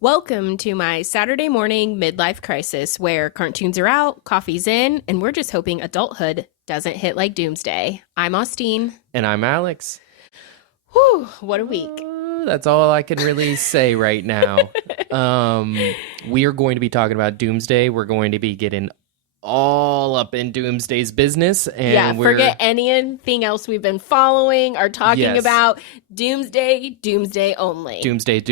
Welcome to my Saturday morning midlife crisis where cartoons are out, coffee's in, and we're just hoping adulthood doesn't hit like Doomsday. I'm Austine. And I'm Alex. Whew, what a week. That's all I can really say right now. We are going to be talking about Doomsday. We're going to be getting all up in Doomsday's business. And forget anything else we've been following or talking about. Doomsday only. Doomsday.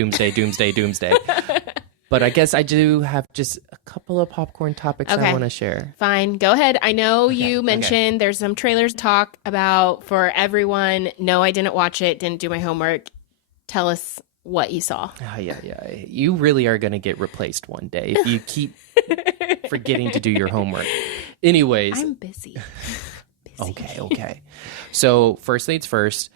But I guess I do have just a couple of popcorn topics I want to share. Fine. Go ahead. I know you mentioned there's some trailers to talk about for everyone. No, I didn't watch it. Didn't do my homework. Tell us what you saw. Yeah. You really are going to get replaced one day if you keep forgetting to do your homework. Anyways. I'm busy. Okay. So first things first,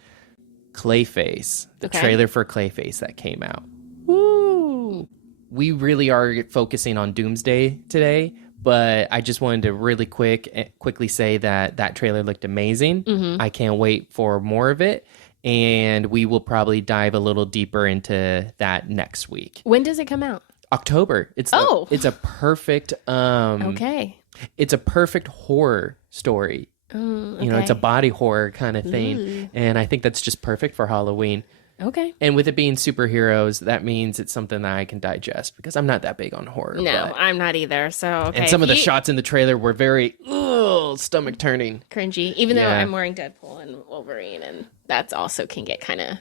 Clayface. The trailer for Clayface that came out. Woo! We really are focusing on Doomsday today, but I just wanted to really quickly say that trailer looked amazing. Mm-hmm. I can't wait for more of it. And we will probably dive a little deeper into that next week. When does it come out? October. It's a perfect It's a perfect horror story. Okay. You know, it's a body horror kind of thing. Ooh. And I think that's just perfect for Halloween. Okay. And with it being superheroes, that means it's something that I can digest because I'm not that big on horror. No, I'm not either. So, okay. And some of the shots in the trailer were very stomach turning. Cringy. Even though I'm wearing Deadpool and Wolverine, and that's also can get kind of...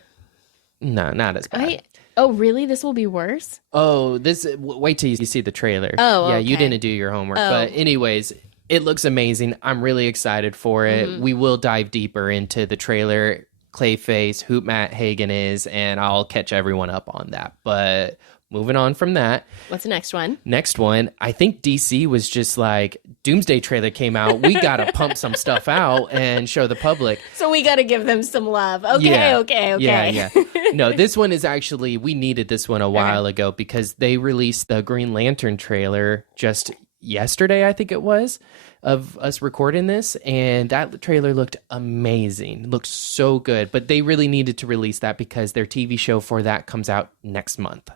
No, not as bad. Oh, really? This will be worse? Oh, wait till you see the trailer. Oh, yeah, okay. You didn't do your homework. But anyways, it looks amazing. I'm really excited for it. Mm-hmm. We will dive deeper into the trailer, Clayface, who Matt Hagen is, and I'll catch everyone up on that. But moving on from that. What's the next one? Next one, I think DC was just like, Doomsday trailer came out. We got to pump some stuff out and show the public. So we got to give them some love. Okay. Yeah. No, this one is actually, we needed this one a while ago because they released the Green Lantern trailer just yesterday, I think it was, of us recording this, and that trailer looked amazing. Looked so good, but they really needed to release that because their TV show for that comes out next month.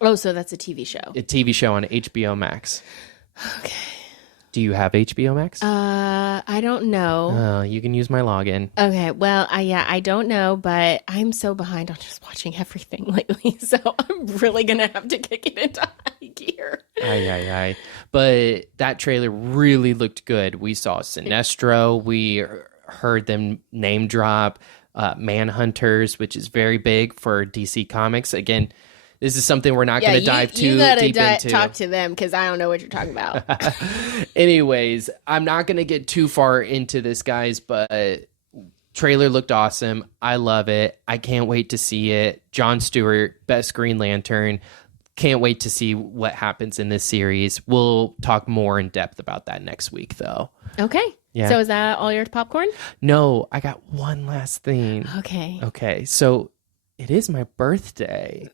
Oh, so that's a TV show. A TV show on HBO Max. Okay. Do you have HBO Max? I don't know. You can use my login. Okay, well, I don't know, but I'm so behind on just watching everything lately, so I'm really going to have to kick it into high gear. Aye. But that trailer really looked good. We saw Sinestro. We heard them name drop Manhunters, which is very big for DC Comics. Again, this is something we're not going to dive too deep into. Talk to them because I don't know what you're talking about. Anyways, I'm not going to get too far into this, guys, but trailer looked awesome. I love it. I can't wait to see it. Jon Stewart, best Green Lantern. Can't wait to see what happens in this series. We'll talk more in depth about that next week, though. Okay. Yeah. So is that all your popcorn? No, I got one last thing. Okay. So it is my birthday.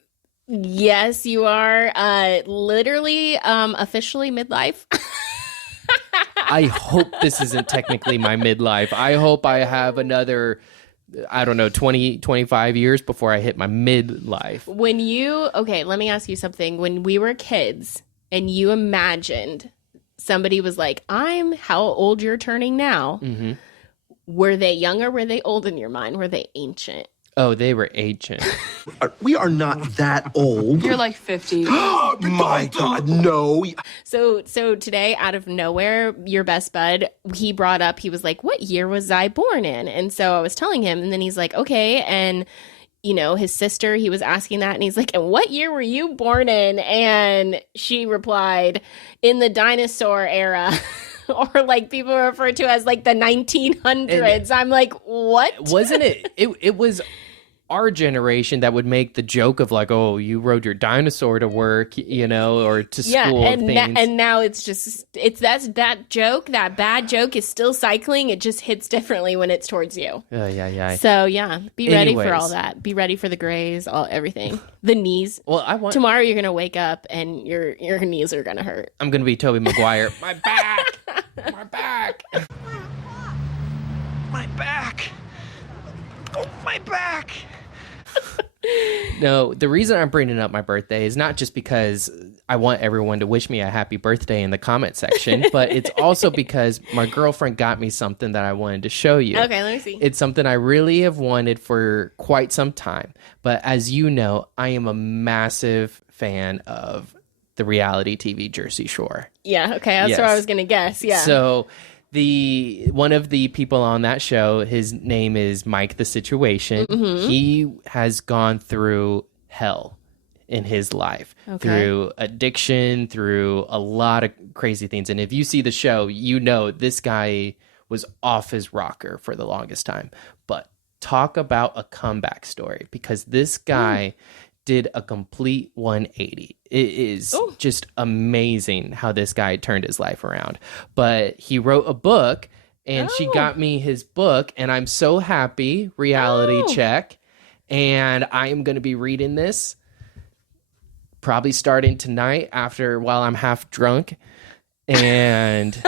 Yes, you are literally officially midlife. I hope this isn't technically my midlife. I hope I have another, 20, 25 years before I hit my midlife. Let me ask you something. When we were kids and you imagined somebody was like, I'm how old you're turning now. Mm-hmm. Were they young or were they old in your mind? Were they ancient? Oh, they were ancient. We are not that old. You're like 50. Oh my God, no. So today, out of nowhere, your best bud, he brought up, he was like, what year was I born in? And so I was telling him, and then he's like, okay. And, his sister, he was asking that, and he's like, and what year were you born in? And she replied, in the dinosaur era. Or like people refer to as like the 1900s. I'm like, what? Wasn't it? It was our generation that would make the joke of like, oh, you rode your dinosaur to work, or to school. And now it's just that joke, that bad joke is still cycling. It just hits differently when it's towards you. Yeah. So be ready for all that. Be ready for the grays, everything, the knees. Well, tomorrow you're gonna wake up and your knees are gonna hurt. I'm gonna be Tobey Maguire. My back. My back. My back. Oh, my back. No, the reason I'm bringing up my birthday is not just because I want everyone to wish me a happy birthday in the comment section, but it's also because my girlfriend got me something that I wanted to show you. Okay, let me see. It's something I really have wanted for quite some time. But as you know, I am a massive fan of the reality TV Jersey Shore. Yeah, okay, that's what I was going to guess. Yeah. So one of the people on that show, his name is Mike the Situation. Mm-hmm. He has gone through hell in his life, through addiction, through a lot of crazy things. And if you see the show, you know this guy was off his rocker for the longest time. But talk about a comeback story, because this guy did a complete 180. It is just amazing how this guy turned his life around. But he wrote a book, and she got me his book, and I'm so happy. Reality check. And I am going to be reading this probably starting tonight while I'm half drunk. And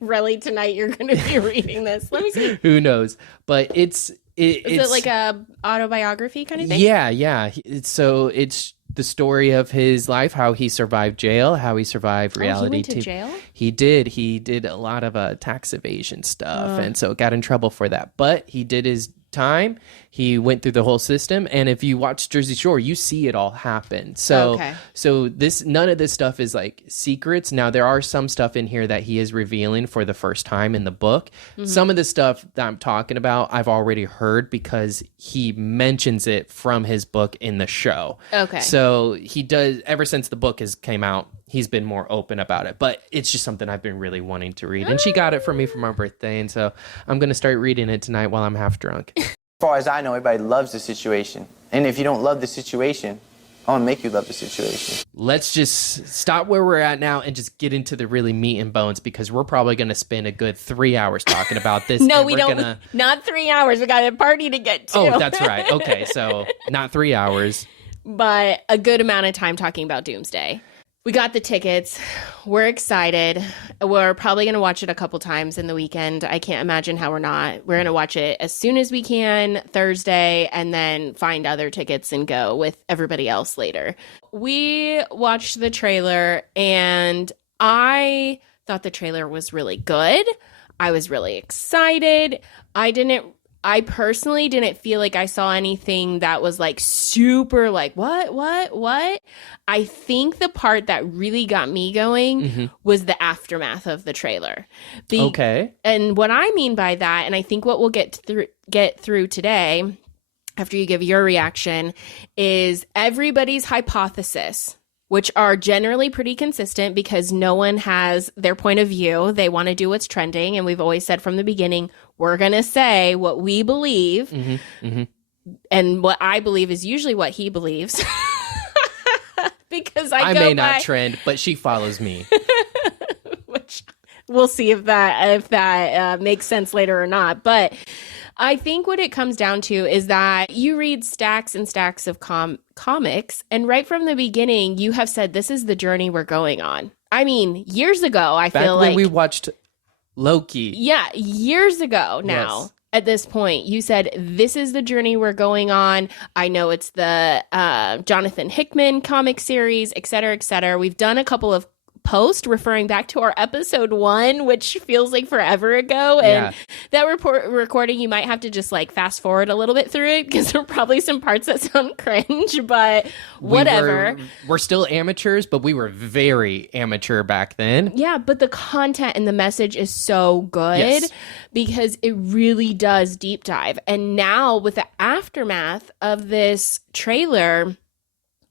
really, tonight you're going to be reading this? Let me see. Who knows? But is it like a autobiography kind of thing? Yeah. So it's the story of his life, how he survived jail, how he survived reality. He went to jail? He did. He did a lot of tax evasion stuff, and so got in trouble for that. But he did his time. He went through the whole system, and if you watch Jersey Shore, you see it all happen. So none of this stuff is like secrets. Now there are some stuff in here that he is revealing for the first time in the book. Some of the stuff that I'm talking about I've already heard because he mentions it from his book in the show. So he does, ever since the book came out, he's been more open about it. But it's just something I've been really wanting to read. And she got it for me for my birthday. And so I'm going to start reading it tonight while I'm half drunk. As far as I know, everybody loves the situation. And if you don't love the situation, I want to make you love the situation. Let's just stop where we're at now and just get into the really meat and bones, because we're probably going to spend a good 3 hours talking about this. No, we don't. Not 3 hours. We got a party to get to. Oh, that's right. Okay, so not 3 hours. But a good amount of time talking about Doomsday. We got the tickets. We're excited. We're probably going to watch it a couple times in the weekend. I can't imagine how we're not. We're going to watch it as soon as we can Thursday, and then find other tickets and go with everybody else later. We watched the trailer, and I thought the trailer was really good. I was really excited. I personally didn't feel like I saw anything that was like super like, what? I think the part that really got me going was the aftermath of the trailer. Okay. And what I mean by that, and I think what we'll get through today, after you give your reaction, is everybody's hypothesis, which are generally pretty consistent because no one has their point of view. They want to do what's trending. And we've always said from the beginning, we're going to say what we believe. And what I believe is usually what he believes. Because I may not trend, but she follows me. Which we'll see if that makes sense later or not. But I think what it comes down to is that you read stacks and stacks of comics, and right from the beginning, you have said this is the journey we're going on. I mean, years ago, I feel like when we watched Loki. Yeah, years ago now. Yes. At this point, you said, this is the journey we're going on. I know it's the Jonathan Hickman comic series, et cetera, et cetera. We've done a couple of posts referring back to our episode 1, which feels like forever ago. And that recording, you might have to just like fast forward a little bit through it because there are probably some parts that sound cringe, but whatever. We're still amateurs, but we were very amateur back then. Yeah, but the content and the message is so good because it really does deep dive. And now with the aftermath of this trailer,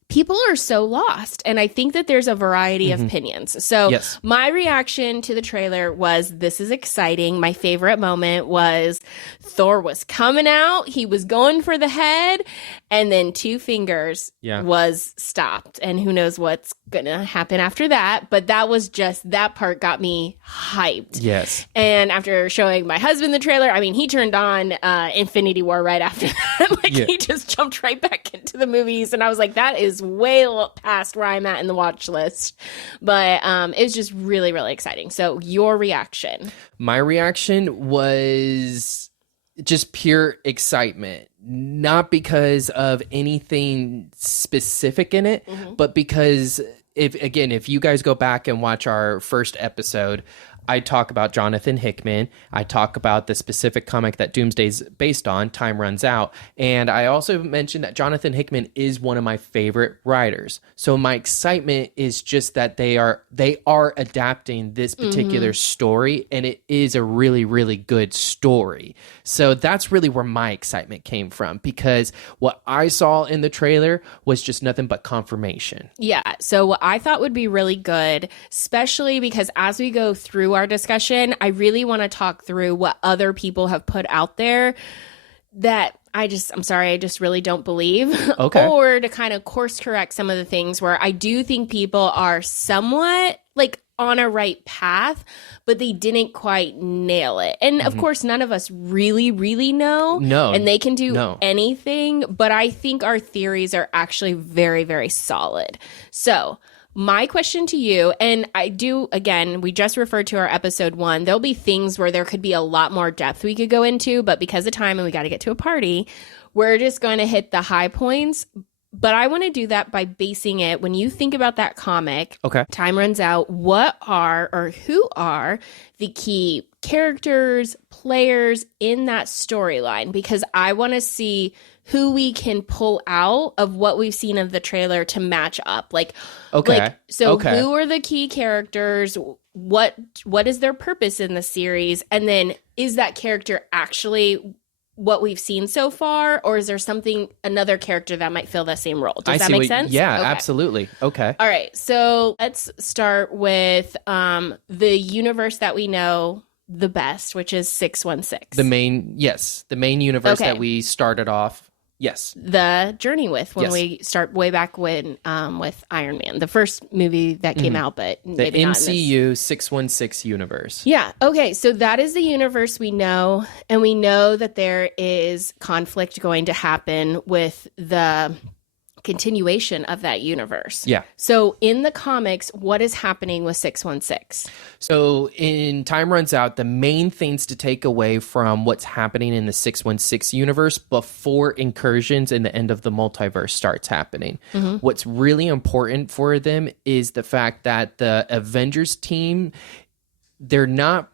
people are so lost, and I think that there's a variety of opinions. So my reaction to the trailer was, this is exciting. My favorite moment was Thor was coming out. He was going for the head, and then Two Fingers was stopped. And who knows what's going to happen after that. But that was just, that part got me hyped. Yes. And after showing my husband the trailer, I mean, he turned on Infinity War right after that. He just jumped right back into the movies. And I was like, that is way past where I'm at in the watch list. But it was just really, really exciting. So your reaction? My reaction was just pure excitement. not because of anything specific in it, but because if you guys go back and watch our first episode, I talk about Jonathan Hickman. I talk about the specific comic that Doomsday's based on, Time Runs Out. And I also mentioned that Jonathan Hickman is one of my favorite writers. So my excitement is just that they are adapting this particular story, and it is a really, really good story. So that's really where my excitement came from, because what I saw in the trailer was just nothing but confirmation. Yeah. So what I thought would be really good, especially because as we go through our discussion, I really want to talk through what other people have put out there that I'm sorry, I just really don't believe. Okay. Or to kind of course correct some of the things where I do think people are somewhat like on a right path, but they didn't quite nail it. And of course, none of us really, really know. No. And they can do anything, but I think our theories are actually very, very solid. So my question to you, and I do, again, we just referred to our episode 1. There'll be things where there could be a lot more depth we could go into, but because of time and we got to get to a party, we're just going to hit the high points. But I want to do that by basing it, when you think about that comic, Okay. Time Runs Out, what are or who are the key characters, players in that storyline? Because I want to see who we can pull out of what we've seen of the trailer to match up. Who are the key characters? What is their purpose in the series? And then is that character actually what we've seen so far, or is there another character that might fill that same role? Does that make sense? Yeah, Okay. absolutely. Okay. All right. So let's start with the universe that we know the best, which is 616. The main universe Okay. that we started off. Yes. The journey with when Yes. we start way back when with Iron Man, the first movie that came out, but The maybe not in this. MCU 616 universe. Yeah. Okay. So that is the universe we know. And we know that there is conflict going to happen with the continuation of that universe. Yeah. So in the comics, what is happening with 616? So in Time Runs Out, the main things to take away from what's happening in the 616 universe before incursions and the end of the multiverse starts happening. What's really important for them is the fact that the Avengers team, the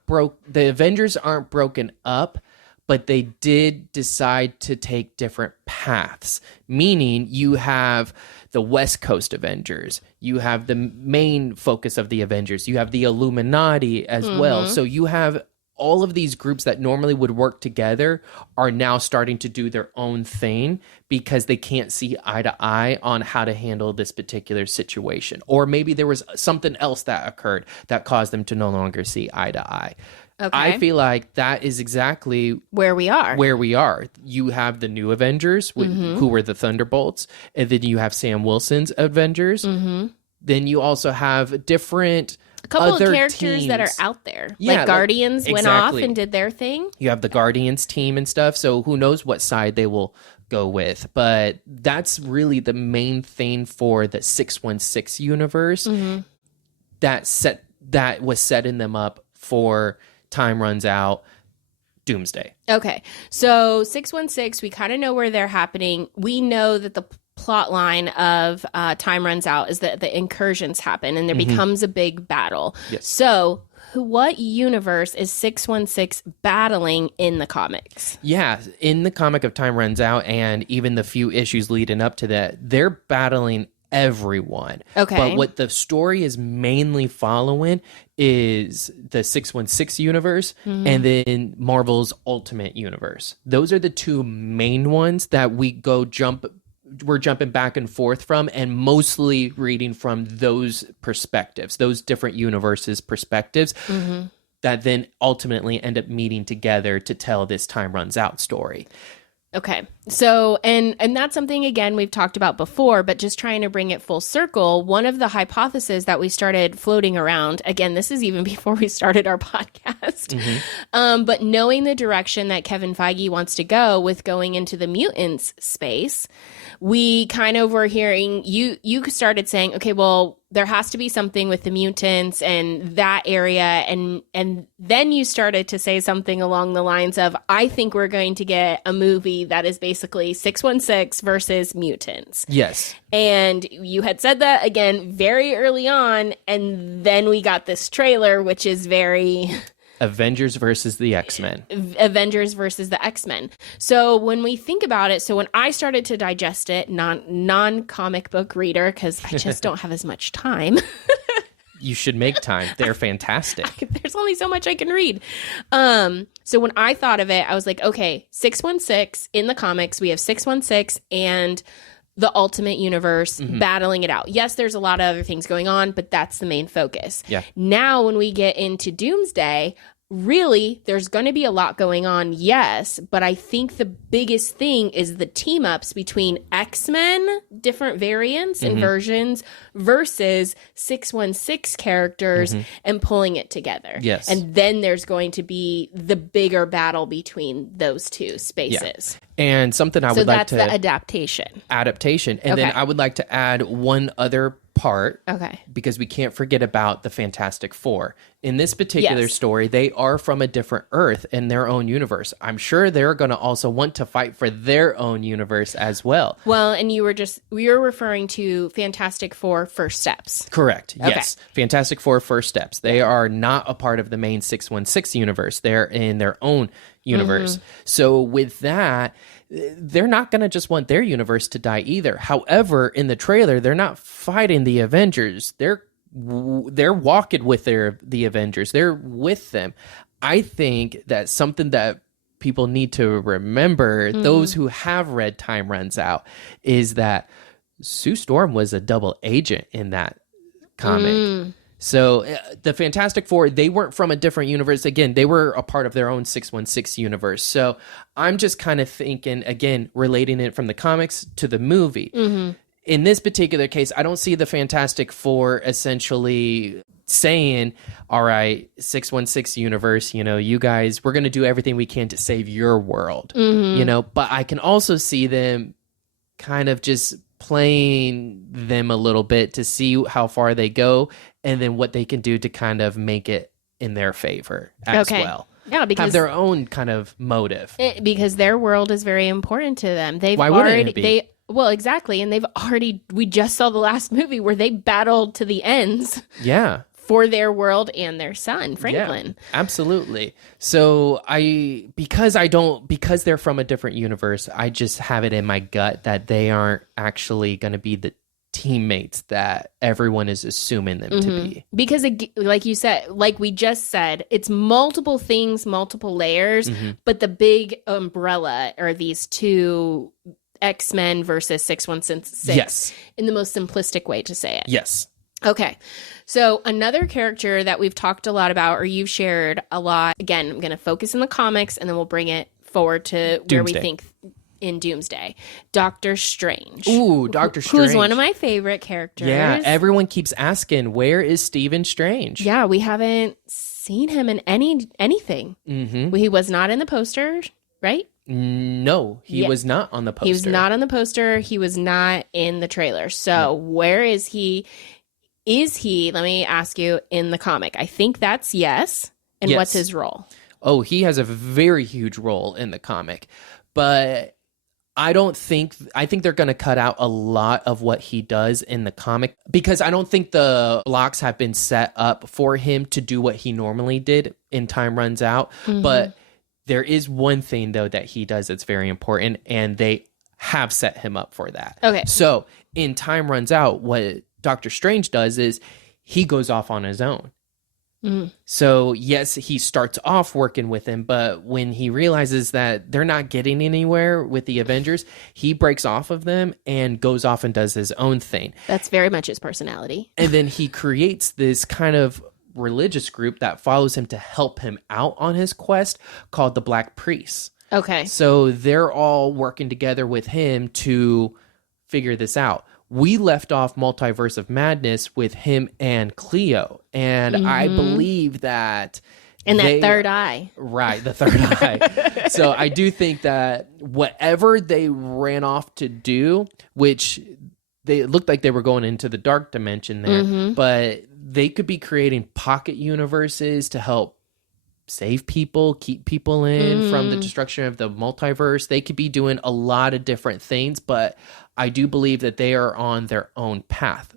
Avengers aren't broken up, but they did decide to take different paths, meaning you have the West Coast Avengers, you have the main focus of the Avengers, you have the Illuminati as well. So you have all of these groups that normally would work together are now starting to do their own thing because they can't see eye to eye on how to handle this particular situation. Or maybe there was something else that occurred that caused them to no longer see eye to eye. Okay. I feel like that is exactly Where we are. You have the new Avengers, who were the Thunderbolts, and then you have Sam Wilson's Avengers. Then you also have different A couple other of characters teams that are out there. Yeah, like Guardians went exactly. off and did their thing. You have the Guardians team and stuff, so who knows what side they will go with. But that's really the main thing for the 616 universe that was setting them up for Time Runs Out, Doomsday. Okay. So 616, we kind of know where they're happening. We know that the plot line of Time Runs Out is that the incursions happen and there becomes a big battle. Yes. So what universe is 616 battling in the comics? Yeah, in the comic of Time Runs Out and even the few issues leading up to that, they're battling everyone. Okay. But what the story is mainly following is the 616 universe and then Marvel's Ultimate Universe. Those are the two main ones that we're jumping back and forth from, and mostly reading from those perspectives, those different universes' perspectives that then ultimately end up meeting together to tell this Time Runs Out story. Okay. So, and that's something, again, we've talked about before, but just trying to bring it full circle. One of the hypotheses that we started floating around, again, this is even before we started our podcast, but knowing the direction that Kevin Feige wants to go with going into the mutants space, we kind of were hearing, you started saying, okay, well, there has to be something with the mutants and that area. And then you started to say something along the lines of, I think we're going to get a movie that is based basically 616 versus mutants. Yes. And you had said that again very early on, and then we got this trailer, which is very Avengers versus the X-Men. Avengers versus the X-Men. So when we think about it, so when I started to digest it, non-comic book reader, because I just don't have as much time. You should make time. They're fantastic. There's only so much I can read. So when I thought of it, I was like, okay, 616 in the comics, we have 616 and the Ultimate Universe battling it out. Yes, there's a lot of other things going on, but that's the main focus. Yeah. Now, when we get into Doomsday, really, there's going to be a lot going on, yes, but I think the biggest thing is the team ups between X-Men, different variants and versions, versus 616 characters and pulling it together. Yes. And then there's going to be the bigger battle between those two spaces. Yeah. And something I So would like that's to... the adaptation. Adaptation. And then Okay. I would like to add one other part. Okay. Because we can't forget about the Fantastic Four. In this particular Yes. story, they are from a different Earth in their own universe. I'm sure they're going to also want to fight for their own universe as well. Well, and we were referring to Fantastic Four First Steps. Correct. Okay. Yes. Fantastic Four First Steps. They are not a part of the main 616 universe. They're in their own universe. So with that, they're not going to just want their universe to die either. However, in the trailer, they're not fighting the Avengers. They're walking with the Avengers. They're with them. I think that's something that people need to remember, those who have read Time Runs Out, is that Sue Storm was a double agent in that comic. So the Fantastic Four, they weren't from a different universe. Again, they were a part of their own 616 universe. So I'm just kind of thinking, again, relating it from the comics to the movie. In this particular case, I don't see the Fantastic Four essentially saying, all right, 616 universe, you guys, we're going to do everything we can to save your world, but I can also see them kind of just playing them a little bit to see how far they go and then what they can do to kind of make it in their favor as well. Yeah, because have their own kind of motive. Because their world is very important to them. Why wouldn't it be? Well, exactly. And we just saw the last movie where they battled to the ends. Yeah. For their world and their son, Franklin. Yeah, absolutely. So because they're from a different universe, I just have it in my gut that they aren't actually going to be the teammates that everyone is assuming them to be. Because like you said, like we just said, it's multiple things, multiple layers, but the big umbrella are these two X-Men versus 616. Yes. In the most simplistic way to say it. Yes. Okay. So another character that we've talked a lot about, or you've shared a lot, again, I'm going to focus in the comics and then we'll bring it forward to where we think in Doomsday. Doctor Strange. Ooh, Doctor Strange. Who's one of my favorite characters. Yeah, everyone keeps asking, where is Stephen Strange? Yeah, we haven't seen him in anything. He was not in the poster, right? No, he was not on the poster. He was not on the poster. He was not in the trailer. So where is he? Is he, let me ask you, in the comic? I think that's yes. And Yes. what's his role? Oh, he has a very huge role in the comic. But I think they're going to cut out a lot of what he does in the comic because I don't think the blocks have been set up for him to do what he normally did in Time Runs Out. But there is one thing, though, that he does that's very important, and they have set him up for that. Okay. So in Time Runs Out, what Doctor Strange does is he goes off on his own. So yes, he starts off working with him, but when he realizes that they're not getting anywhere with the Avengers, he breaks off of them and goes off and does his own thing. That's very much his personality. And then he creates this kind of religious group that follows him to help him out on his quest called the Black Priests. Okay. So they're all working together with him to figure this out. We left off Multiverse of Madness with him and Cleo. And I believe that... And that third eye. Right, the third eye. So I do think that whatever they ran off to do, which it looked like they were going into the dark dimension there, but they could be creating pocket universes to help save people, keep people in from the destruction of the multiverse. They could be doing a lot of different things, but I do believe that they are on their own path.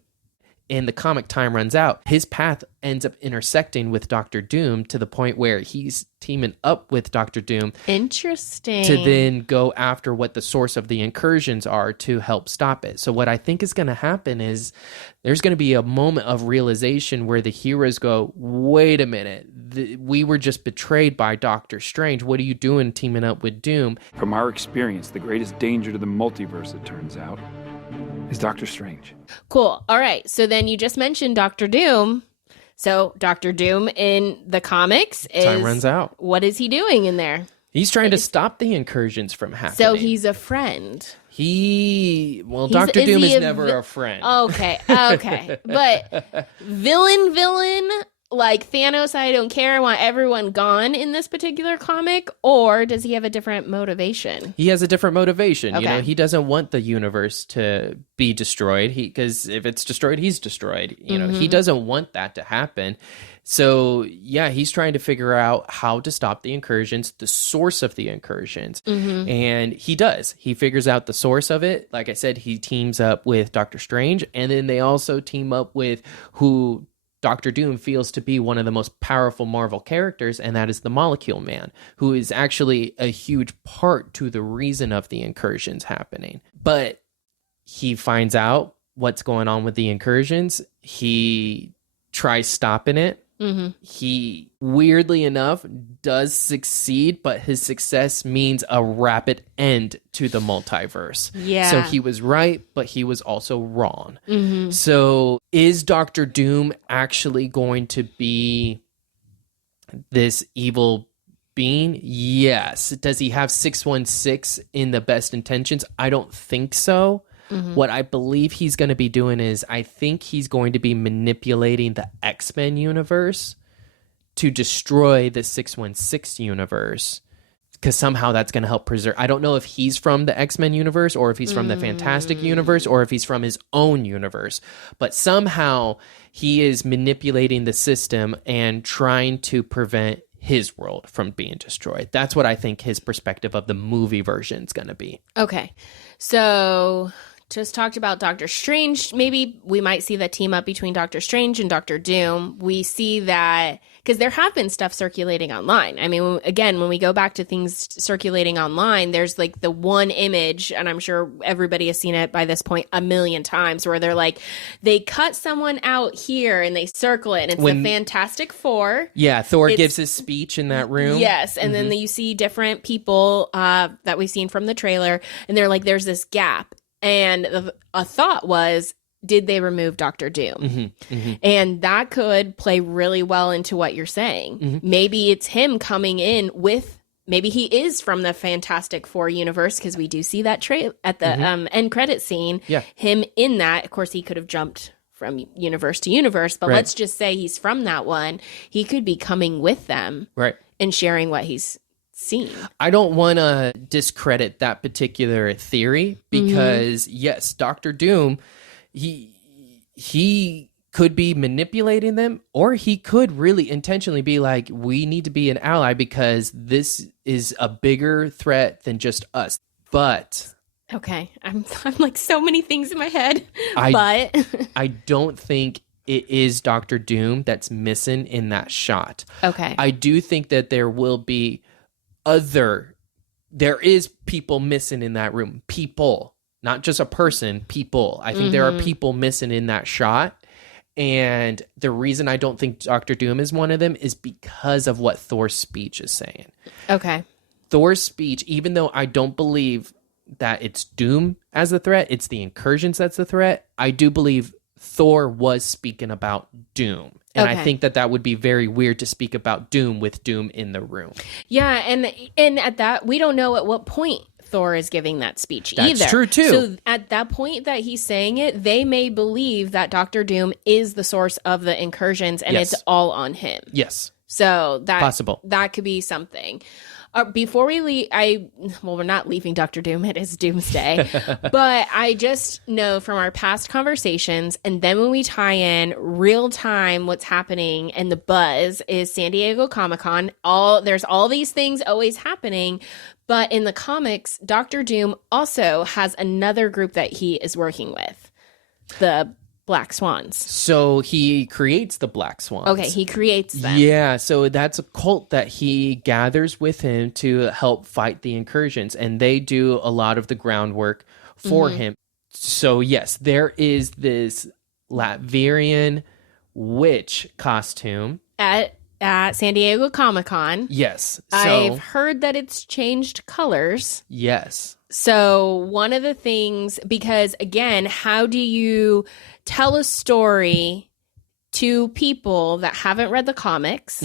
And the comic time runs out. His path ends up intersecting with Doctor Doom to the point where he's teaming up with Doctor Doom. Interesting. To then go after what the source of the incursions are to help stop it. So what I think is going to happen is there's going to be a moment of realization where the heroes go, wait a minute, we were just betrayed by Doctor Strange. What are you doing teaming up with Doom? From our experience, the greatest danger to the multiverse, it turns out, is Doctor Strange. Cool. All right. So then you just mentioned Doctor Doom. So Doctor Doom in the comics is... Time runs out. What is he doing in there? He's trying to stop the incursions from happening. So he's a friend. Dr. Doom is never a friend. Okay. But villain, like Thanos, I don't care, I want everyone gone in this particular comic, or does he have a different motivation? He has a different motivation. Okay. You know, he doesn't want the universe to be destroyed. Because if it's destroyed, he's destroyed. You know, he doesn't want that to happen. So, yeah, he's trying to figure out how to stop the incursions, the source of the incursions. And he does. He figures out the source of it. Like I said, he teams up with Doctor Strange, and then they also team up with who Doctor Doom feels to be one of the most powerful Marvel characters, and that is the Molecule Man, who is actually a huge part to the reason of the incursions happening. But he finds out what's going on with the incursions. He tries stopping it. He, weirdly enough, does succeed, but his success means a rapid end to the multiverse. Yeah. So he was right, but he was also wrong. So is Doctor Doom actually going to be this evil being? Yes. Does he have 616 in the best intentions? I don't think so. What I believe he's going to be doing is I think he's going to be manipulating the X-Men universe to destroy the 616 universe, because somehow that's going to help preserve. I don't know if he's from the X-Men universe or if he's from the Fantastic universe or if he's from his own universe, but somehow he is manipulating the system and trying to prevent his world from being destroyed. That's what I think his perspective of the movie version is going to be. Okay. So just talked about Doctor Strange. Maybe we might see the team up between Doctor Strange and Doctor Doom. We see that because there have been stuff circulating online. I mean, again, when we go back to things circulating online, there's like the one image, and I'm sure everybody has seen it by this point a million times, where they're like, they cut someone out here and they circle it, and it's the Fantastic Four. Yeah, Thor gives his speech in that room. Yes, and then you see different people that we've seen from the trailer, and they're like, there's this gap. And a thought was, did they remove Doctor Doom? And that could play really well into what you're saying. Maybe it's him coming in with, maybe he is from the Fantastic Four universe, because we do see that at the end credit scene. Yeah. Him in that. Of course, he could have jumped from universe to universe, but let's just say he's from that one. He could be coming with them and sharing what he's seen. I don't want to discredit that particular theory because yes, Doctor Doom, he could be manipulating them, or he could really intentionally be like, we need to be an ally because this is a bigger threat than just us. But okay, I'm like so many things in my head. I don't think it is Doctor Doom that's missing in that shot. Okay. I do think that there will be there is people missing in that room. People, not just a person, people. I think there are people missing in that shot. And the reason I don't think Doctor Doom is one of them is because of what Thor's speech is saying. Okay. Thor's speech, even though I don't believe that it's Doom as the threat, it's the incursions that's the threat, I do believe Thor was speaking about Doom. And I think that would be very weird to speak about Doom with Doom in the room. Yeah, and at that, we don't know at what point Thor is giving that speech either. That's true, too. So at that point that he's saying it, they may believe that Doctor Doom is the source of the incursions, and it's all on him. Yes. So that possible. That could be something. Before we leave, we're not leaving Doctor Doom. It is Doomsday. But I just know from our past conversations, and then when we tie in real time what's happening and the buzz is San Diego Comic-Con. There's all these things always happening. But in the comics, Doctor Doom also has another group that he is working with, the Black Swans. So he creates the Black Swans. Okay, he creates them. Yeah, so that's a cult that he gathers with him to help fight the incursions, and they do a lot of the groundwork for him. So yes, there is this Latvian witch costume At San Diego Comic-Con. Yes. So, I've heard that it's changed colors. yes. So one of the things, because again, how do you tell a story to people that haven't read the comics,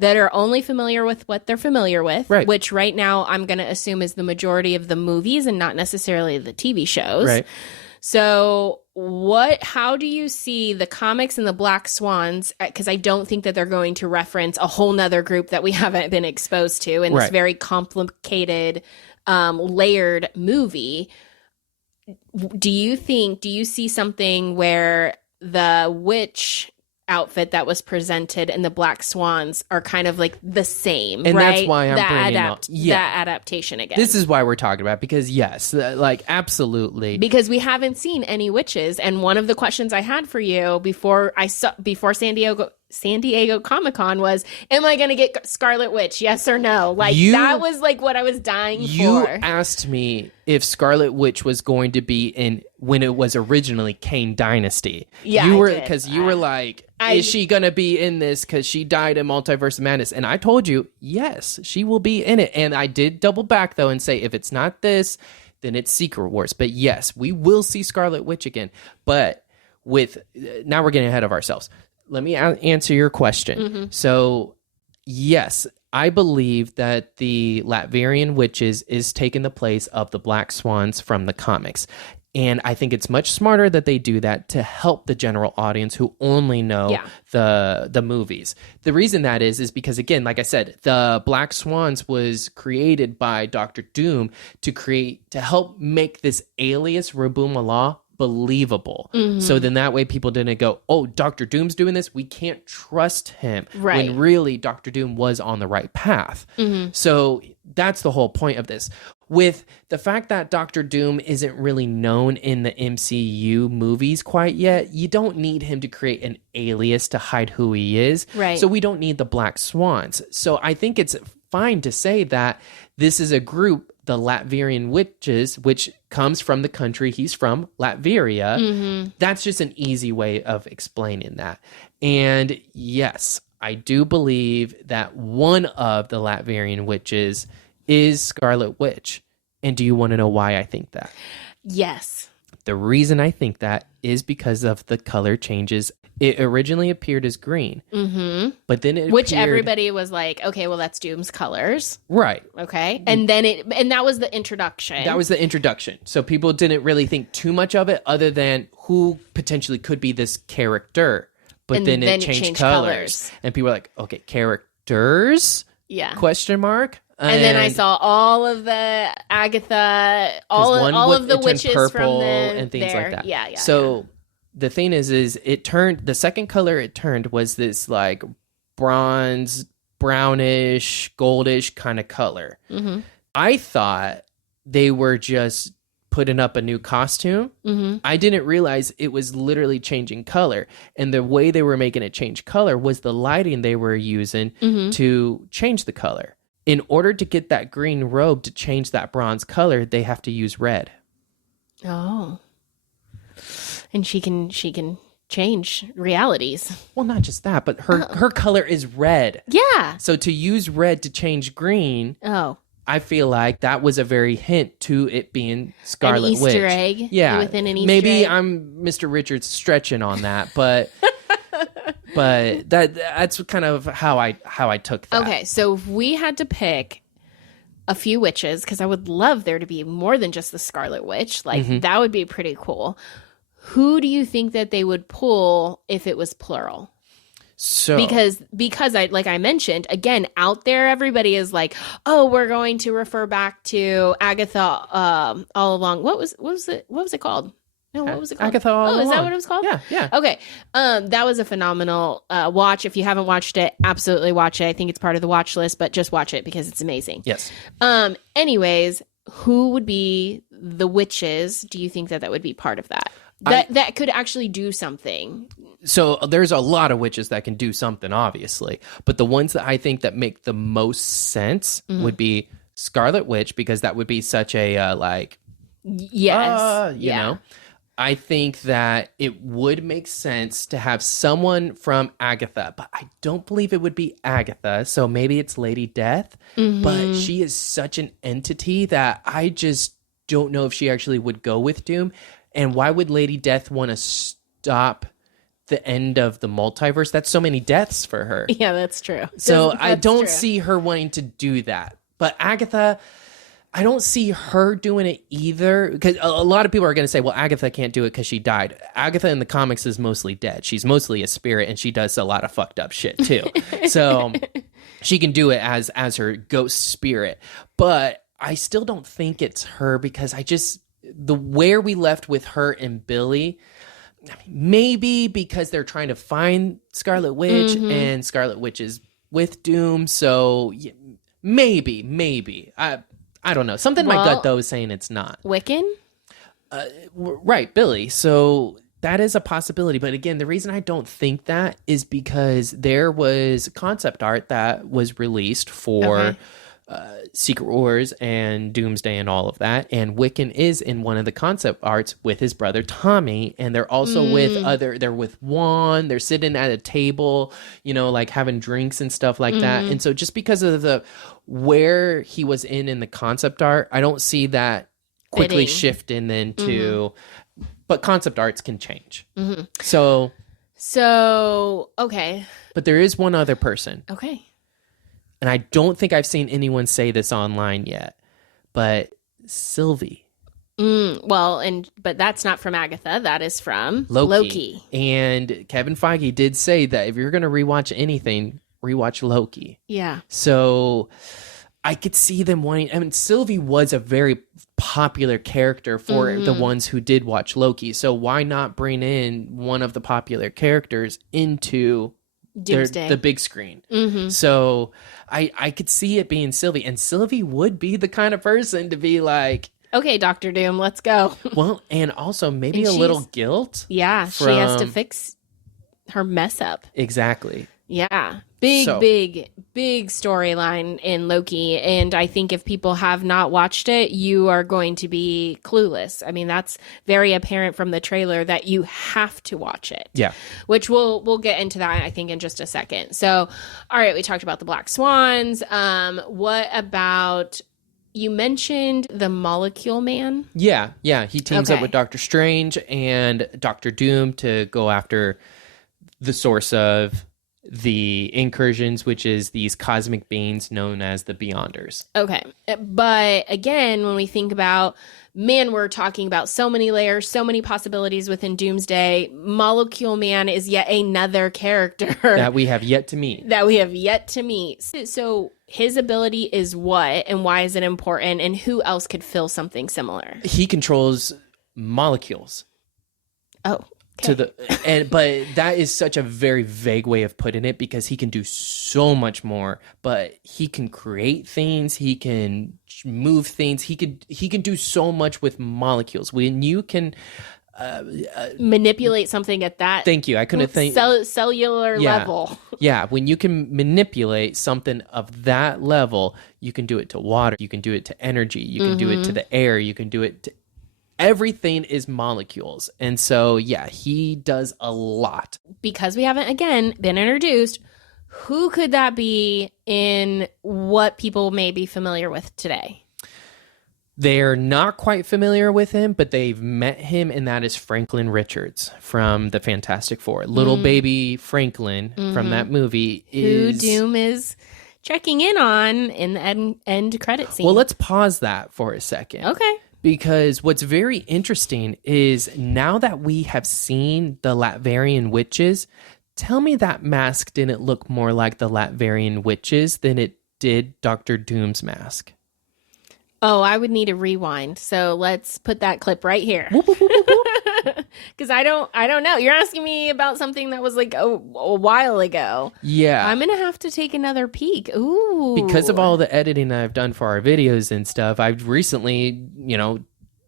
that are only familiar with what they're familiar with, Right. which right now I'm going to assume is the majority of the movies and not necessarily the TV shows. Right. So how do you see the comics and the Black Swans? Because I don't think that they're going to reference a whole nother group that we haven't been exposed to in this Right. very complicated, layered movie. Do you see something where the witch outfit that was presented and the Black Swans are kind of like the same, And right? that's why I'm bringing up. Yeah. that adaptation again. This is why we're talking about, because yes, like absolutely. Because we haven't seen any witches, and one of the questions I had for you before San Diego Comic-Con was, am I going to get Scarlet Witch? Yes or no? Like that was like what I was dying You for. asked me if Scarlet Witch was going to be in when it was originally Kane Dynasty. Yeah, you I were did. because you were like, is she gonna be in this because she died in Multiverse of Madness? And I told you, yes, she will be in it. And I did double back though and say, if it's not this, then it's Secret Wars. But yes, we will see Scarlet Witch again. But now we're getting ahead of ourselves. Let me answer your question. So, yes, I believe that the Latvian witches is taking the place of the Black Swans from the comics. And I think it's much smarter that they do that to help the general audience who only know the movies. The reason that is because, again, like I said, the Black Swans was created by Dr. Doom to help make this alias Rabumala believable. So then that way people didn't go, oh, Dr. Doom's doing this, we can't trust him. Right. When really Dr. Doom was on the right path. So that's the whole point of this. With the fact that Dr. Doom isn't really known in the MCU movies quite yet, you don't need him to create an alias to hide who he is. Right. So we don't need the Black Swans. So I think it's fine to say that this is a group, the Latvian witches, which comes from the country he's from, Latveria. That's just an easy way of explaining that. And yes, I do believe that one of the Latvian witches is Scarlet Witch. And do you want to know why I think that? Yes. The reason I think that is because of the color changes. It originally appeared as green, but then it Which appeared... everybody was like, okay, well, that's Doom's colors. Right. Okay. And then that was the introduction. That was the introduction. So people didn't really think too much of it other than who potentially could be this character. But And then then it it changed changed colors. colors. And people were like, okay, characters? Yeah. Question mark? And then I saw all of the Agatha, all of the it turned witches from purple the and things there. like that. Yeah. So the thing is it turned, the second color it turned was this like bronze, brownish, goldish kind of color. I thought they were just putting up a new costume. I didn't realize it was literally changing color. And the way they were making it change color was the lighting they were using to change the color. In order to get that green robe to change that bronze color, they have to use red. Oh. And she can change realities. Well, not just that, but her color is red. Yeah. So to use red to change green, Oh. I feel like that was a very hint to it being Scarlet Easter Witch. egg Yeah. within an Easter Maybe egg. I'm Mr. Richards stretching on that, but but that's kind of how I took that. Okay, so if we had to pick a few witches, because I would love there to be more than just the Scarlet Witch, like that would be pretty cool. Who do you think that they would pull if it was plural? So because I mentioned again, out there everybody is like, oh, we're going to refer back to Agatha all along. What was it called? No, what was it called? Agatha all Oh, is that along. what it was called? Yeah. Okay. That was a phenomenal watch. If you haven't watched it, absolutely watch it. I think it's part of the watch list, but just watch it because it's amazing. Yes. Anyways, who would be the witches? Do you think that would be part of that? That could actually do something. So there's a lot of witches that can do something, obviously, but the ones that I think that make the most sense would be Scarlet Witch, because that would be such a Yes. you know. I think that it would make sense to have someone from Agatha, but I don't believe it would be Agatha. So maybe it's Lady Death, but she is such an entity that I just don't know if she actually would go with Doom. And why would Lady Death want to stop the end of the multiverse? That's so many deaths for her. Yeah, that's true. So That's I don't true. see her wanting to do that. But Agatha, I don't see her doing it either, because a lot of people are going to say, well, Agatha can't do it because she died. Agatha in the comics is mostly dead. She's mostly a spirit, and she does a lot of fucked up shit too. So she can do it as her ghost spirit. But I still don't think it's her, because where we left with her and Billy, maybe because they're trying to find Scarlet Witch and Scarlet Witch is with Doom. So maybe. I don't know. Something in my gut, though, is saying it's not. Wiccan? Right, Billy. So that is a possibility. But again, the reason I don't think that is because there was concept art that was released for Secret Wars and Doomsday and all of that. And Wiccan is in one of the concept arts with his brother Tommy. And they're also they're with Juan. They're sitting at a table, like having drinks and stuff like that. And so just because of where he was in the concept art, I don't see that quickly shifting into, but concept arts can change. So, okay. But there is one other person. Okay. And I don't think I've seen anyone say this online yet, but Sylvie. But that's not from Agatha. That is from Loki. And Kevin Feige did say that if you're going to rewatch anything, rewatch Loki. Yeah. So I could see them wanting. I mean, Sylvie was a very popular character for the ones who did watch Loki. So why not bring in one of the popular characters into Doomsday. the big screen? So I could see it being Sylvie, and Sylvie would be the kind of person to be like, okay, Dr. Doom, let's go. well, and also maybe a little guilt. Yeah, she has to fix her mess up. Exactly. Yeah. Big storyline in Loki. And I think if people have not watched it, you are going to be clueless. I mean, that's very apparent from the trailer that you have to watch it. Yeah. Which we'll get into that, I think, in just a second. So, all right, we talked about the Black Swans. What about, you mentioned the Molecule Man? Yeah. He teams up with Doctor Strange and Doctor Doom to go after the source of the incursions, which is these cosmic beings known as the Beyonders. Okay. But again, when we think about, man, we're talking about so many layers, so many possibilities within Doomsday. Molecule Man is yet another character that we have yet to meet. So his ability is what, and why is it important, and who else could fill something similar? He controls molecules. Oh. Okay. But that is such a very vague way of putting it, because he can do so much more. But he can create things, he can move things, he can do so much with molecules. When you can manipulate something at that, thank you, I couldn't think cellular level. Yeah, when you can manipulate something of that level, you can do it to water, you can do it to energy, you can do it to the air, you can do it to everything is molecules. And so, yeah, he does a lot. Because we haven't, again, been introduced, who could that be in what people may be familiar with today? They're not quite familiar with him, but they've met him, and that is Franklin Richards from the Fantastic Four. Little baby Franklin from that movie is... who Doom is checking in on in the end credit scene. Well, let's pause that for a second. Okay. Because what's very interesting is now that we have seen the Latvarian witches, tell me that mask didn't look more like the Latverian witches than it did Dr. Doom's mask. Oh, I would need a rewind. So let's put that clip right here. Because I don't know. You're asking me about something that was like a while ago. Yeah. I'm going to have to take another peek. Ooh. Because of all the editing I've done for our videos and stuff, I've recently,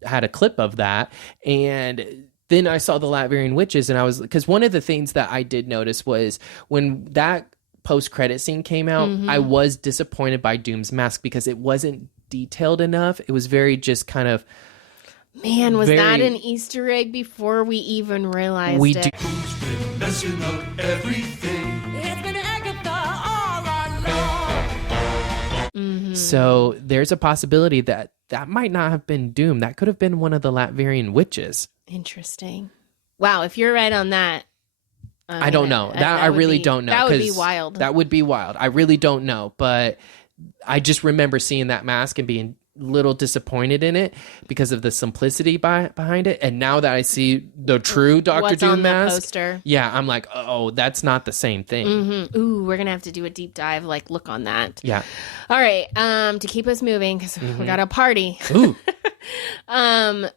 had a clip of that. And then I saw the Latverian witches, and because one of the things that I did notice was when that post-credit scene came out, I was disappointed by Doom's mask because it wasn't detailed enough. It was very just kind of... Man, was that an Easter egg before we even realized it? Who's been messing up everything? It's been Agatha all along. So there's a possibility that might not have been Doom. That could have been one of the Latverian witches. Interesting. Wow, if you're right on that. I don't know. I really don't know. That would be wild. That would be wild. I really don't know. But I just remember seeing that mask and being little disappointed in it because of the simplicity behind it. And now that I see the true Doctor Doom on mask, the poster. Yeah, I'm like, oh, that's not the same thing. Ooh, we're gonna have to do a deep dive, look on that. Yeah. All right. To keep us moving, because we got a party. Ooh.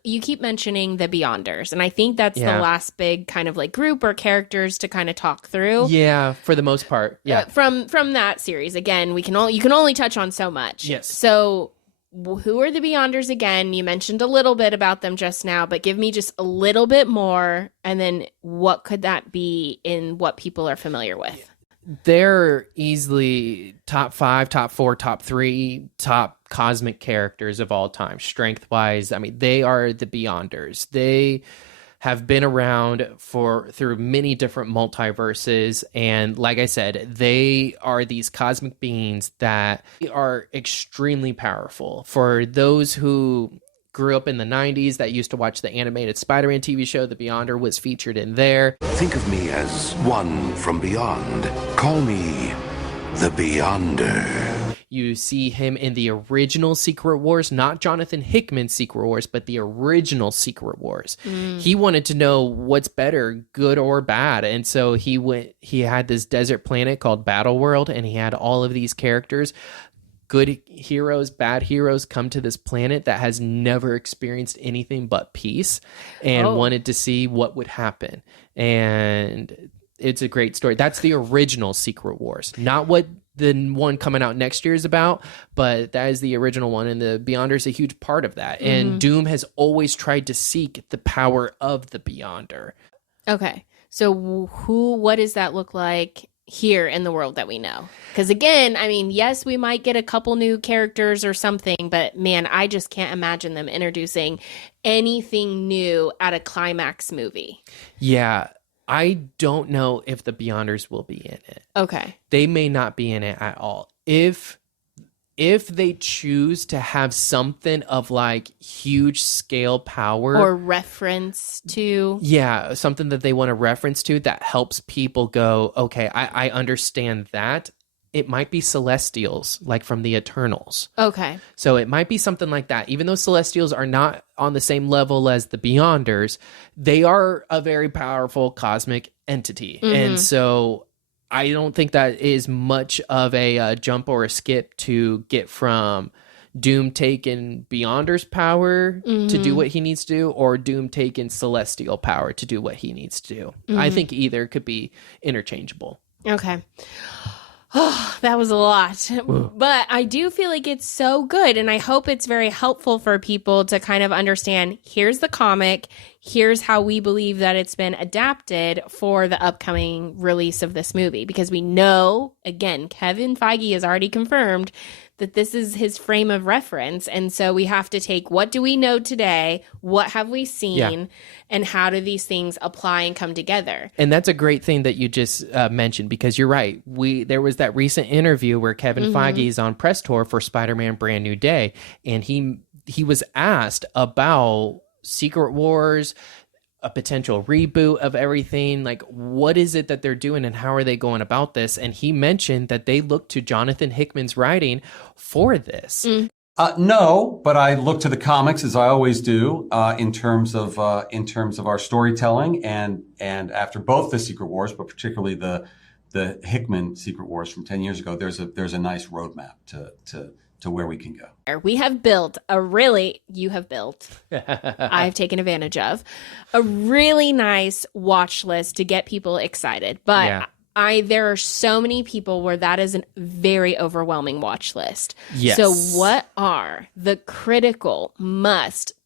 You keep mentioning the Beyonders, and I think that's the last big kind of group or characters to kind of talk through. Yeah, for the most part. Yeah. From that series, again, you can only touch on so much. Yes. So, who are the Beyonders again? You mentioned a little bit about them just now, but give me just a little bit more, and then what could that be in what people are familiar with? They're easily top 5, top 4, top 3, top cosmic characters of all time, strength-wise. I mean, they are the Beyonders. They have been around through many different multiverses, and like I said, they are these cosmic beings that are extremely powerful. For those who grew up in the 90s that used to watch the animated Spider-Man TV show, the Beyonder was featured in there. Think of me as one from beyond. Call me the Beyonder. You see him in the original Secret Wars, not Jonathan Hickman's Secret Wars, but the original Secret Wars. He wanted to know what's better, good or bad. And so he had this desert planet called Battle World, and he had all of these characters. Good heroes, bad heroes come to this planet that has never experienced anything but peace and wanted to see what would happen. And it's a great story. That's the original Secret Wars, not what the one coming out next year is about, but that is the original one, and the Beyonder is a huge part of that. And Doom has always tried to seek the power of the Beyonder. Okay, so what does that look like here in the world that we know? Because again, I mean, yes, we might get a couple new characters or something, but man, I just can't imagine them introducing anything new at a climax movie. Yeah. I don't know if the Beyonders will be in it. Okay. They may not be in it at all. If they choose to have something of huge scale power or reference to, yeah, something that they want to reference to that helps people go, okay, I understand that. It might be Celestials, from the Eternals. Okay. So it might be something like that. Even though Celestials are not on the same level as the Beyonders, they are a very powerful cosmic entity. And so I don't think that is much of a jump or a skip to get from Doom taking Beyonder's power to do what he needs to do, or Doom taking Celestial power to do what he needs to do. I think either could be interchangeable. Okay. Oh, that was a lot. Whoa. But I do feel like it's so good, and I hope it's very helpful for people to kind of understand, here's the comic, here's how we believe that it's been adapted for the upcoming release of this movie. Because we know, again, Kevin Feige has already confirmed that this is his frame of reference. And so we have to take, what do we know today? What have we seen? And how do these things apply and come together? And that's a great thing that you just mentioned, because you're right. There was that recent interview where Kevin Feige is on press tour for Spider-Man Brand New Day. And he was asked about Secret Wars, a potential reboot of everything. What is it that they're doing and how are they going about this? And he mentioned that they looked to Jonathan Hickman's writing for this. No, but I look to the comics as I always do in terms of our storytelling, and after both the Secret Wars, but particularly the Hickman Secret Wars from 10 years ago, there's a nice roadmap to where we can go. We have built I've taken advantage of a really nice watch list to get people excited. But Yeah. there are so many people where that is a very overwhelming watch list. Yes. So what are the critical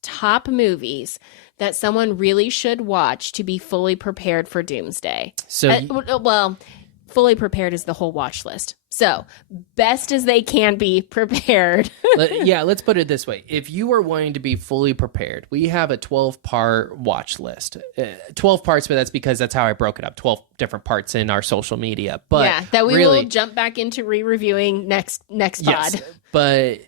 top movies that someone really should watch to be fully prepared for Doomsday? So Fully prepared is the whole watch list. So, best as they can be prepared. let's put it this way. If you are wanting to be fully prepared, we have a 12-part watch list. 12 parts, but that's because that's how I broke it up. 12 different parts in our social media. But yeah, that we really, will jump back into re-reviewing next yes, pod. But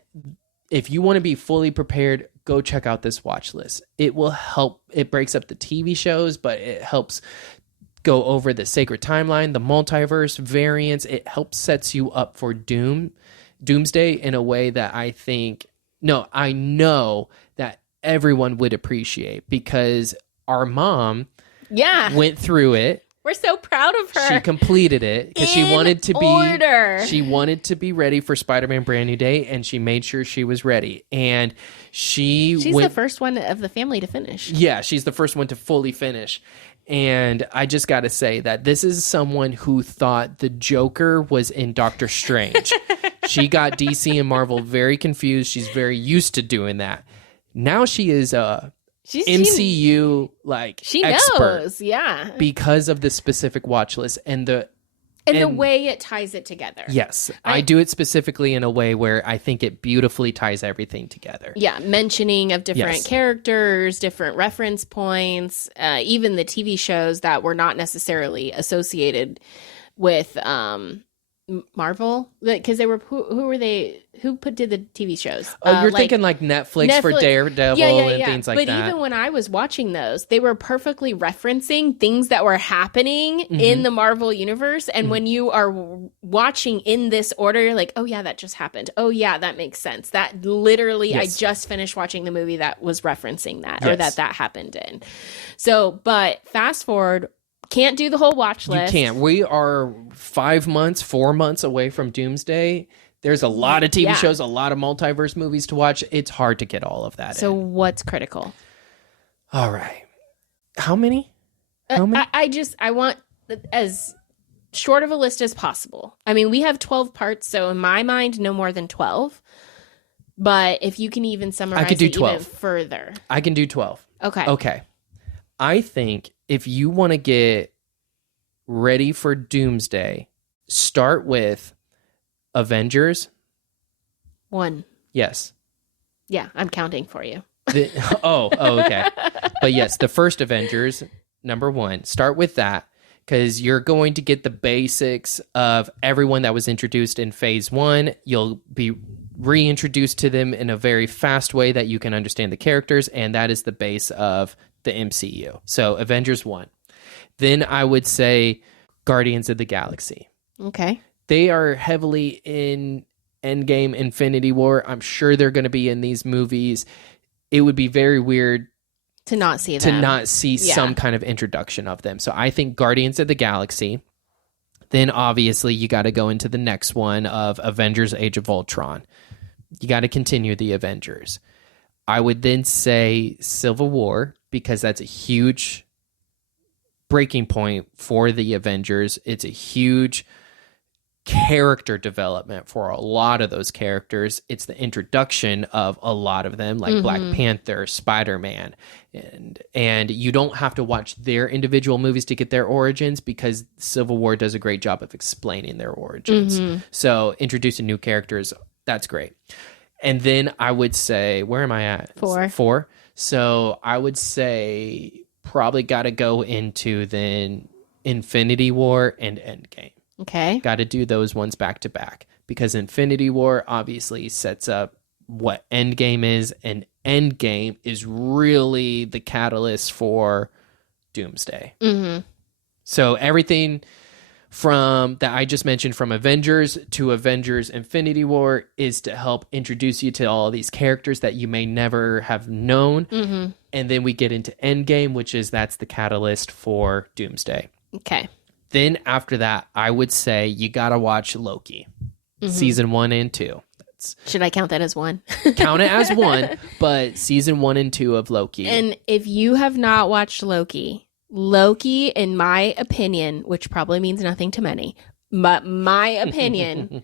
if you want to be fully prepared, go check out this watch list. It will help. It breaks up the TV shows, but it helps go over the sacred timeline, the multiverse variants. It helps sets you up for Doomsday in a way that I know that everyone would appreciate, because our mom went through it. We're so proud of her. She completed it because she wanted to be ready for Spider-Man Brand New Day, and she made sure she was ready. And she's the first one of the family to finish. Yeah, she's the first one to fully finish. And I just got to say that this is someone who thought the Joker was in Doctor Strange. She got DC and Marvel very confused. She's very used to doing that. Now she is MCU she expert, knows, yeah, because of the specific watch list and the way it ties it together. Yes, I do it specifically in a way where I think it beautifully ties everything together. Yeah, mentioning of different characters, different reference points, even the TV shows that were not necessarily associated with Marvel, because they were who were they? Who did the TV shows? You're thinking like Netflix for Daredevil and things like that. But even when I was watching those, they were perfectly referencing things that were happening in the Marvel universe. And when you are watching in this order, you're like, oh yeah, that just happened. Oh yeah, that makes sense. That literally, I just finished watching the movie that was referencing that, or that happened in. So, but fast forward. Can't do the whole watch list. You can't. We are 4 months away from Doomsday. There's a lot of TV shows, a lot of multiverse movies to watch. It's hard to get all of that So in. What's critical? All right. How many? I want as short of a list as possible. I mean, we have 12 parts, so in my mind, no more than 12. But if you can even summarize I could do it 12. even further. I can do 12. Okay. I think if you want to get ready for Doomsday, start with Avengers. 1. Yes. Yeah, I'm counting for you. Okay. But yes, the first Avengers, number 1. Start with that, because you're going to get the basics of everyone that was introduced in Phase 1. You'll be reintroduced to them in a very fast way that you can understand the characters, and that is the base of the MCU. So Avengers 1. Then I would say Guardians of the Galaxy. Okay. They are heavily in Endgame, Infinity War. I'm sure they're going to be in these movies. It would be very weird to not see them. Some kind of introduction of them. So I think Guardians of the Galaxy. Then obviously you got to go into the next one of Avengers Age of Ultron. You got to continue the Avengers. I would then say Civil War, because that's a huge breaking point for the Avengers. It's a huge character development for a lot of those characters. It's the introduction of a lot of them, like Black Panther, Spider-Man, and you don't have to watch their individual movies to get their origins, because Civil War does a great job of explaining their origins. So introducing new characters, that's great. And then I would say, where am I at? 4. So I would say probably got to go into then Infinity War and Endgame. Okay. Got to do those ones back to back, because Infinity War obviously sets up what Endgame is, and Endgame is really the catalyst for Doomsday. So everything from that I just mentioned, from Avengers to Avengers Infinity War, is to help introduce you to all these characters that you may never have known. And then we get into Endgame, that's the catalyst for Doomsday. Okay. Then after that, I would say you got to watch Loki, season 1 and 2. Should I count that as one? Count it as one, but season 1 and 2 of Loki. And if you have not watched Loki, in my opinion, which probably means nothing to many, but my opinion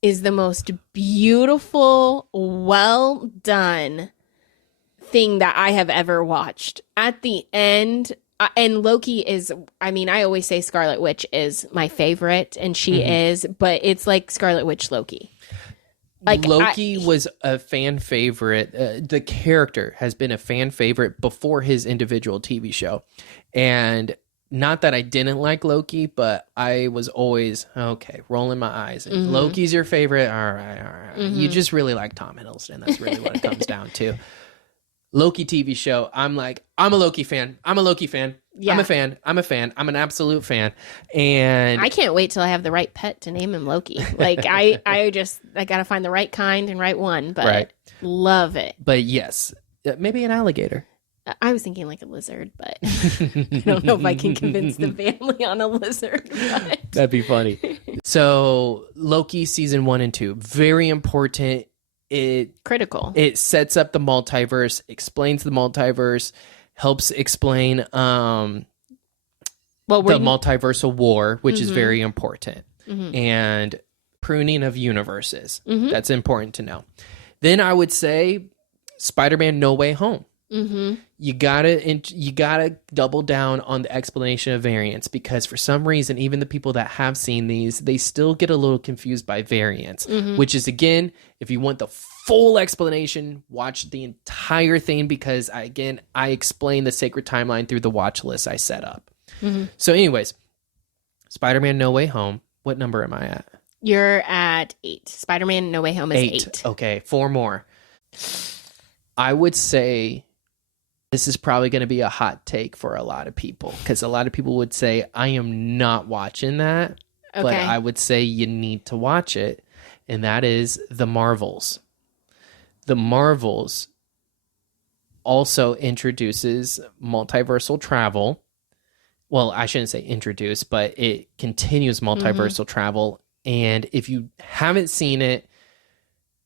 is the most beautiful, well done thing that I have ever watched. At the end, and Loki is, I mean, I always say Scarlet Witch is my favorite, and she is, but it's like Scarlet Witch Loki. Like Loki was a fan favorite. The character has been a fan favorite before his individual TV show. And not that I didn't like Loki, but I was always, okay, rolling my eyes. And Loki's your favorite? All right. You just really like Tom Hiddleston. That's really what it comes down to. Loki TV show, I'm a Loki fan. Yeah. I'm a fan. I'm an absolute fan. And I can't wait till I have the right pet to name him Loki. Like I got to find the right kind and right one, but love it. But yes, maybe an alligator. I was thinking like a lizard, but I don't know if I can convince the family on a lizard. But... That'd be funny. So Loki season 1 and 2, very important. Critical. It sets up the multiverse, explains the multiverse, helps explain the multiversal war, which is very important, and pruning of universes. That's important to know. Then I would say Spider-Man No Way Home. You gotta double down on the explanation of variants, because for some reason, even the people that have seen these, they still get a little confused by variants, which is, again, if you want the full explanation, watch the entire thing, because I explain the sacred timeline through the watch list I set up. So anyways, Spider-Man No Way Home. What number am I at? You're at 8. Spider-Man No Way Home is 8. Okay, 4 more. I would say this is probably going to be a hot take for a lot of people, because a lot of people would say, I am not watching that, but I would say you need to watch it, and that is The Marvels. The Marvels also introduces multiversal travel. Well, I shouldn't say introduce, but it continues multiversal travel, and if you haven't seen it,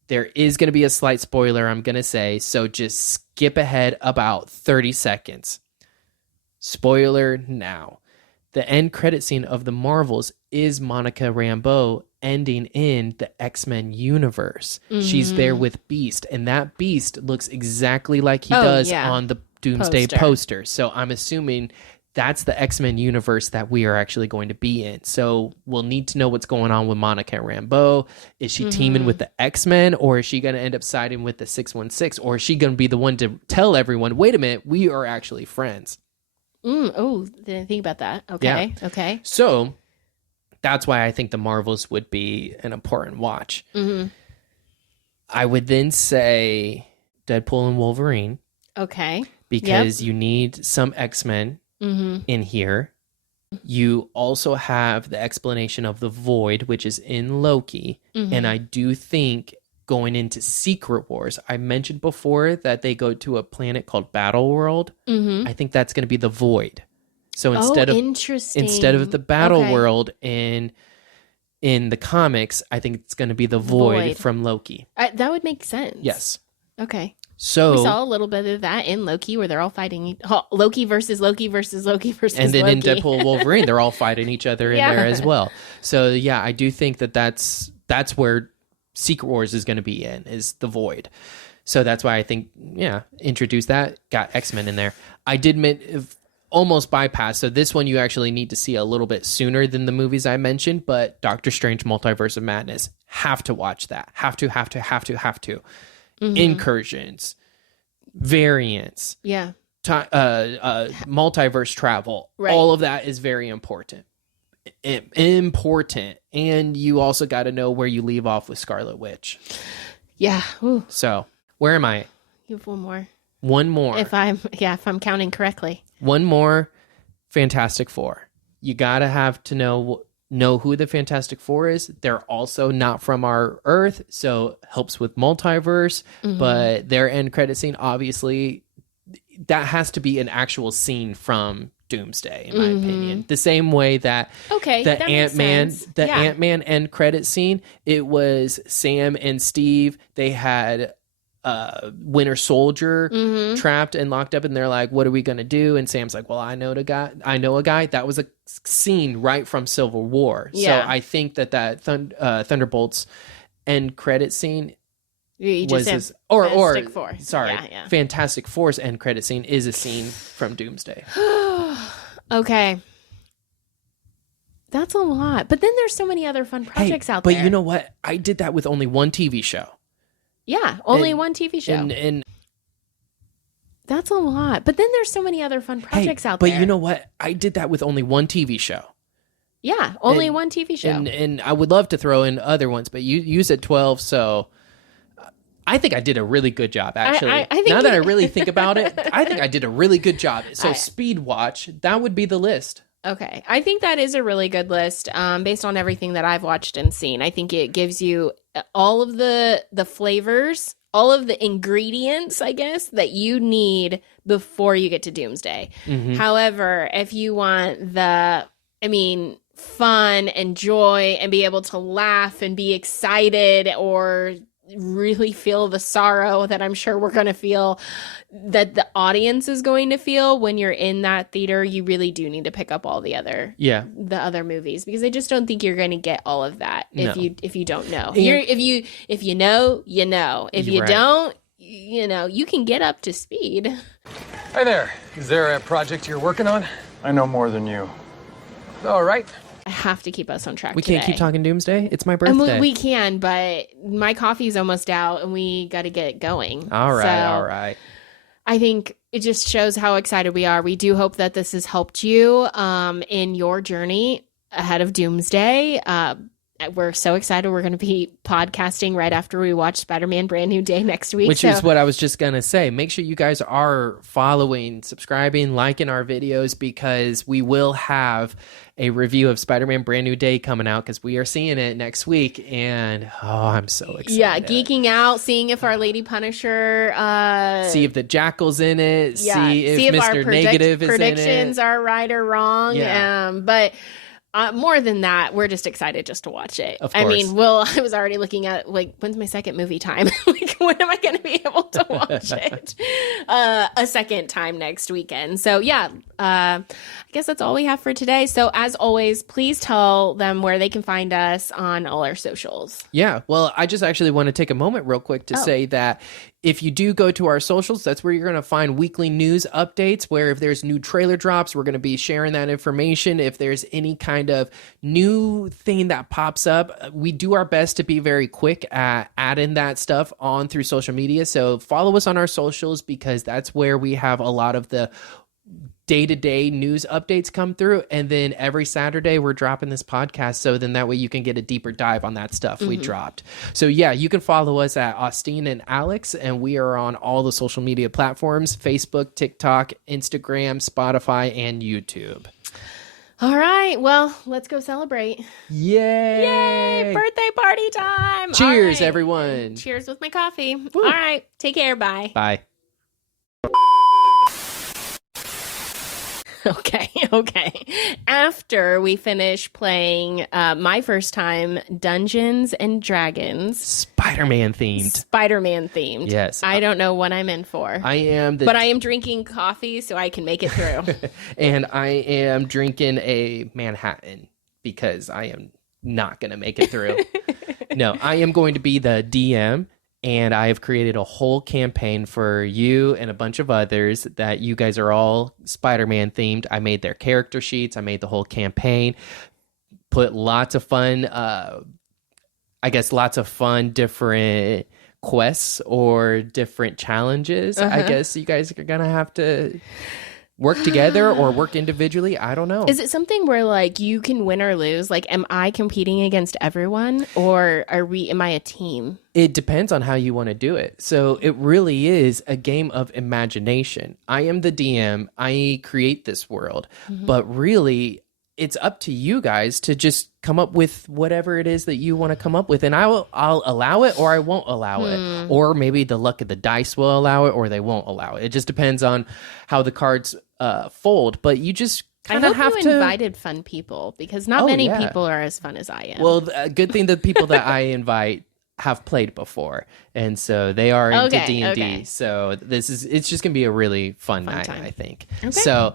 there is going to be a slight spoiler, I'm going to say, so just skip ahead about 30 seconds. Spoiler now. The end credit scene of The Marvels is Monica Rambeau ending in the X-Men universe. She's there with Beast, and that Beast looks exactly like he does on the Doomsday poster. So I'm assuming that's the X-Men universe that we are actually going to be in. So we'll need to know what's going on with Monica Rambeau. Is she teaming with the X-Men, or is she going to end up siding with the 616? Or is she going to be the one to tell everyone, wait a minute, we are actually friends? Didn't think about that. Okay. Yeah. Okay. So that's why I think the Marvels would be an important watch. I would then say Deadpool and Wolverine. Okay. Because you need some X-Men in here. You also have the explanation of the Void, which is in Loki. And I do think going into Secret Wars, I mentioned before that they go to a planet called Battle World. I think that's going to be the Void. So instead of the Battle World in the comics, I think it's going to be the Void from Loki. That would make sense. Yes. Okay. So we saw a little bit of that in Loki, where they're all fighting Loki versus Loki versus Loki versus and then Loki. in Deadpool and Wolverine, they're all fighting each other in there as well. So yeah, I do think that's where Secret Wars is going to be in, is the Void. So that's why I think, introduce that, got X-Men in there. I did almost bypass. So this one you actually need to see a little bit sooner than the movies I mentioned, but Doctor Strange Multiverse of Madness, have to watch that. Have to. Incursions, variants, multiverse travel, all of that is very important. And you also got to know where you leave off with Scarlet Witch. Yeah. Ooh. So where am I? You have one more. If I'm counting correctly. One more. Fantastic Four. You got to have to know know who the Fantastic Four is. They're also not from our Earth, so helps with multiverse. But their end credit scene, obviously, that has to be an actual scene from Doomsday, in my opinion. The same way that the Ant-Man end credit scene, it was Sam and Steve. They had Winter Soldier trapped and locked up, and they're like, what are we gonna do? And Sam's like, well, I know a guy. That was a scene right from Civil War. So I think that Thunderbolts end credit scene Fantastic Four's end credit scene is a scene from Doomsday. Okay. That's a lot. But then there's so many other fun projects out there. But you know what? I did that with only one TV show. Yeah, only one TV show. And that's a lot. But then there's so many other fun projects out there. But you know what? I did that with only one TV show. Yeah, only one TV show. And I would love to throw in other ones, but you said 12, so I think I did a really good job, actually. I think now that I really think about it, I think I did a really good job. So Speed Watch, that would be the list. Okay. I think that is a really good list based on everything that I've watched and seen. I think it gives you all of the flavors, all of the ingredients, I guess, that you need before you get to Doomsday. However, if you want fun and joy and be able to laugh and be excited or really feel the sorrow that I'm sure we're going to feel, that the audience is going to feel when you're in that theater, you really do need to pick up all the other movies, because I just don't think you're going to get all of that if you don't know. If you know, you know. If you don't, you can get up to speed. Hi there. Is there a project you're working on? I know more than you. All right. I have to keep us on track. We can't keep talking Doomsday. It's my birthday. We can, but my coffee's almost out, and we got to get going. All right. I think it just shows how excited we are. We do hope that this has helped you in your journey ahead of Doomsday. We're so excited. We're going to be podcasting right after we watch Spider-Man Brand New Day next week. Which is what I was just going to say. Make sure you guys are following, subscribing, liking our videos, because we will have a review of Spider-Man Brand New Day coming out, because we are seeing it next week. And, I'm so excited. Yeah, geeking out, seeing if our Lady Punisher... see if the Jackal's in it. Yeah, see if Mr. Negative is in it. Predictions are right or wrong. Yeah. But... more than that, we're just excited just to watch it. Of course. I was already looking at, when's my second movie time? When am I going to be able to watch it a second time next weekend? So, I guess that's all we have for today. So, as always, please tell them where they can find us on all our socials. Yeah, well, I just actually want to take a moment real quick to say that if you do go to our socials, that's where you're going to find weekly news updates, where if there's new trailer drops, we're going to be sharing that information. If there's any kind of new thing that pops up, we do our best to be very quick at adding that stuff on through social media. So follow us on our socials, because that's where we have a lot of the day-to-day news updates come through, and then every Saturday we're dropping this podcast, so then that way you can get a deeper dive on that stuff we dropped. So you can follow us at Austine and Alex, and we are on all the social media platforms: Facebook, TikTok, Instagram, Spotify, and YouTube. All right, well, let's go celebrate. Yay! Birthday party time! Cheers, everyone. Cheers with my coffee. Woo. All right, take care. Bye. Bye. Okay. After we finish playing my first time Dungeons and Dragons. Spider-Man themed. Yes. I don't know what I'm in for. But I am drinking coffee so I can make it through. And I am drinking a Manhattan because I am not going to make it through. No, I am going to be the DM. And I have created a whole campaign for you and a bunch of others that you guys are all Spider-Man themed. I made their character sheets. I made the whole campaign. Put lots of fun, different quests or different challenges. I guess you guys are going to have to work together or work individually. I don't know. Is it something where you can win or lose? Am I competing against everyone, or am I a team? It depends on how you want to do it. So it really is a game of imagination. I am the DM. I create this world, but really it's up to you guys to just come up with whatever it is that you want to come up with, and I'll allow it or I won't allow it, or maybe the luck of the dice will allow it or they won't allow it. It just depends on how the cards fold. But you just kind of have to. Invited fun people, because not many people are as fun as I am. Well, good thing the people that I invite have played before, and so they are into D&D. So it's just gonna be a really fun night, time. I think. Okay. So